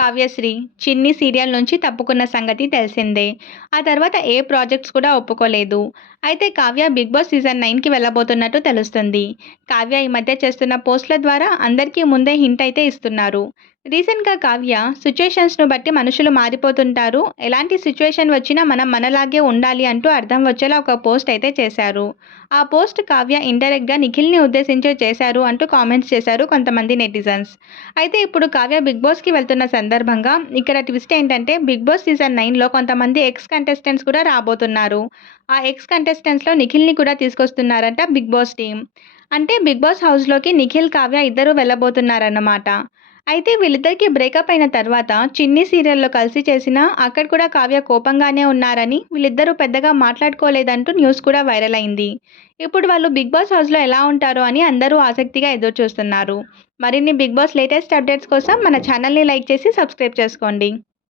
కావ్యశ్రీ చిన్ని సీరియల్ నుంచి తప్పుకున్న సంగతి తెలిసిందే. ఆ తర్వాత ఏ ప్రాజెక్ట్స్ కూడా ఒప్పుకోలేదు. అయితే కావ్య బిగ్ బాస్ సీజన్ నైన్కి వెళ్ళబోతున్నట్టు తెలుస్తుంది. కావ్య ఈ మధ్య చేస్తున్న పోస్టుల ద్వారా అందరికీ ముందే హింట్ అయితే ఇస్తున్నారు. రీసెంట్గా కావ్య సిచ్యుయేషన్స్ను బట్టి మనుషులు మారిపోతుంటారు. ఎలాంటి సిచ్యుయేషన్ వచ్చినా మనం మనలాగే ఉండాలి అంటూ అర్థం వచ్చేలా ఒక పోస్ట్ అయితే చేశారు. ఆ పోస్ట్ కావ్య ఇండైరెక్ట్గా నిఖిల్ని ఉద్దేశించే చేశారు అంటూ కామెంట్స్ చేశారు కొంతమంది నెటిజన్స్ అయితే ఇప్పుడు కావ్య బిగ్ బాస్కి వెళ్తున్న సందర్భంగా ఇక్కడ ట్విస్ట్ ఏంటంటే బిగ్ బాస్ సీజన్ నైన్లో కొంతమంది ఎక్స్ కంటెస్టెంట్స్ కూడా రాబోతున్నారు. ఆ ఎక్స్ కంటెస్టెంట్స్లో నిఖిల్ని కూడా తీసుకొస్తున్నారంట బిగ్ బాస్ టీం అంటే బిగ్ బాస్ హౌస్లోకి నిఖిల్ కావ్య ఇద్దరు వెళ్ళబోతున్నారన్నమాట. అయితే వీళ్ళిద్దరికి బ్రేకప్ అయిన తర్వాత చిన్ని సీరియల్లో కలిసి చేసిన అక్కడ కూడా కావ్య కోపంగానే ఉన్నారని వీళ్ళిద్దరూ పెద్దగా మాట్లాడుకోలేదంటూ న్యూస్ కూడా వైరల్ అయింది. ఇప్పుడు వాళ్ళు బిగ్ బాస్ హౌస్లో ఎలా ఉంటారో అని అందరూ ఆసక్తిగా ఎదురు చూస్తున్నారు మరిన్ని బిగ్ బాస్ లేటెస్ట్ అప్డేట్స్ కోసం మన ఛానల్ని లైక్ చేసి సబ్స్క్రైబ్ చేసుకోండి.